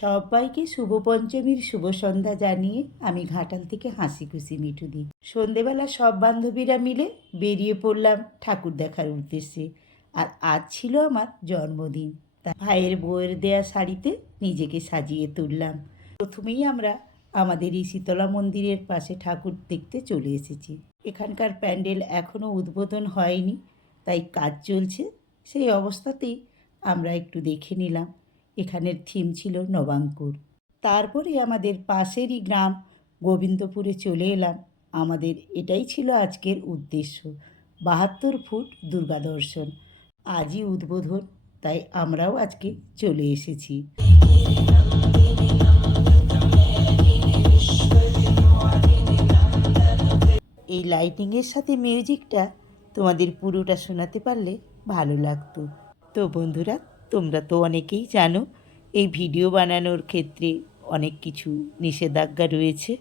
সবাইকে শুভ পঞ্চমীর শুভ সন্ধ্যা জানিয়ে আমি ঘাটাল থেকে হাসি খুশি মিঠু দিই। সন্ধেবেলা সব বান্ধবীরা মিলে বেরিয়ে পড়লাম ঠাকুর দেখার উদ্দেশ্যে। আর আজ ছিল আমার জন্মদিন। তা ভাইয়ের বউয়ের দেয়া শাড়িতে নিজেকে সাজিয়ে তুললাম। প্রথমেই আমরা আমাদের এই শীতলা মন্দিরের পাশে ঠাকুর দেখতে চলে এসেছি। এখানকার প্যান্ডেল এখনও উদ্বোধন হয়নি, তাই কাজ চলছে। সেই অবস্থাতেই আমরা একটু দেখে নিলাম। এখানের থিম ছিল নবাঙ্কুর। তারপরে আমাদের পাশেরই গ্রাম গোবিন্দপুরে চলে এলাম। আমাদের এটাই ছিল আজকের উদ্দেশ্য, ৭২ ফুট দুর্গা দর্শন। আজই উদ্বোধন, তাই আমরাও আজকে চলে এসেছি। এই লাইটিংয়ের সাথে মিউজিকটা তোমাদের পুরোটা শোনাতে পারলে ভালো লাগতো। তো বন্ধুরা, তোমরা তো অনেকেই জানো এই ভিডিও বানানোর ক্ষেত্রে অনেক কিছু নিষেধাজ্ঞা রয়েছে।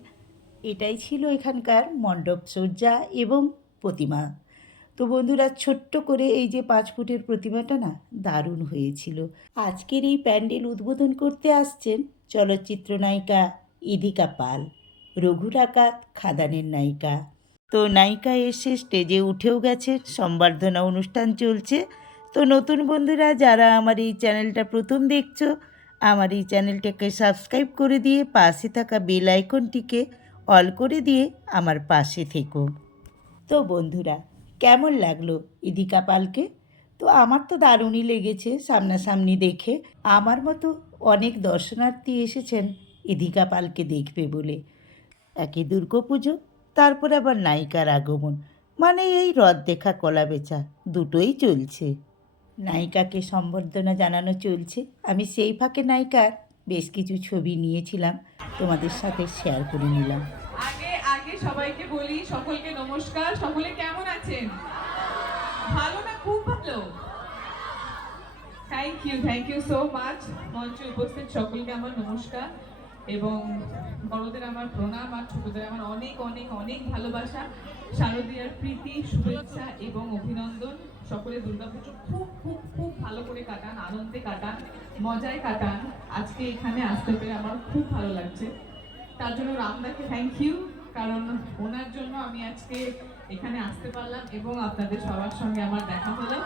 এটাই ছিল এখানকার মণ্ডপসজ্জা এবং প্রতিমা। তো বন্ধুরা, ছোট্ট করে এই যে ৫ ফুটের প্রতিমাটা না দারুণ হয়েছিল। আজকের এই প্যান্ডেল উদ্বোধন করতে আসছেন চলচ্চিত্র নায়িকা ইদিকা পাল, রঘু ডাকাত খাদানের নায়িকা। তো নায়িকা এসে স্টেজে উঠেও গেছে, সম্বর্ধনা অনুষ্ঠান চলছে। তো নতুন বন্ধুরা যারা আমার এই চ্যানেলটা প্রথম দেখছো, আমার এই চ্যানেলটাকে সাবস্ক্রাইব করে দিয়ে পাশে থাকা বেল আইকনটিকে অল করে দিয়ে আমার পাশে থেকো। তো বন্ধুরা, কেমন লাগলো ইদিকা পালকে? তো আমার তো দারুণই লেগেছে সামনাসামনি দেখে। আমার মতো অনেক দর্শনার্থী এসেছেন ইদিকা পালকে দেখবে বলে। একে দুর্গাপুজো, তারপর আবার নায়িকার আগমন, মানে এই রথ দেখা কলা বেচা দুটোই চলছে। নায়িকাকে সম্বর্ধনা জানানো চলছে। আমি সেই ফাঁকে নায়িকার বেশ কিছু ছবি নিয়েছিলাম, তোমাদের সাথে শেয়ার করে নিলাম। আগে আগে সবাইকে বলি, সকলকে নমস্কার। সকলে কেমন আছেন? ভালো না? খুব ভালো। Thank you so much. মঞ্চে উপস্থিত সকলকে আমার নমস্কার এবং বড়দের আমার প্রণাম আর ছোটদের আমার অনেক অনেক অনেক ভালোবাসা, শারদীয়ার প্রীতি, শুভেচ্ছা এবং অভিনন্দন। সকলে দুর্গাপুজো খুব খুব খুব ভালো করে কাটান, আনন্দে কাটান, মজায় কাটান। আজকে এখানে আসতে পেরে আমার খুব ভালো লাগছে। তার জন্য রামদাকে থ্যাংক ইউ, কারণ ওনার জন্য আমি আজকে এখানে আসতে পারলাম এবং আপনাদের সবার সঙ্গে আমার দেখা হলো।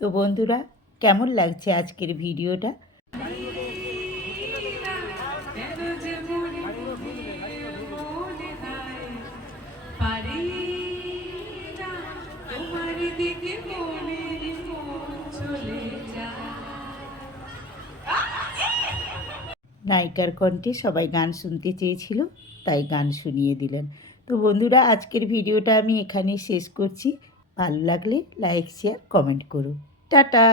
তো বন্ধুরা, কেমন লাগছে আজকের ভিডিওটা? নায়িকার কণ্ঠে সবাই গান শুনতে চেয়েছিল, তাই গান শুনিয়ে দিলেন। তো বন্ধুরা, আজকের ভিডিওটা আমি এখানেই শেষ করছি। ভালো লাগলে লাইক, শেয়ার, কমেন্ট করো। টাটা।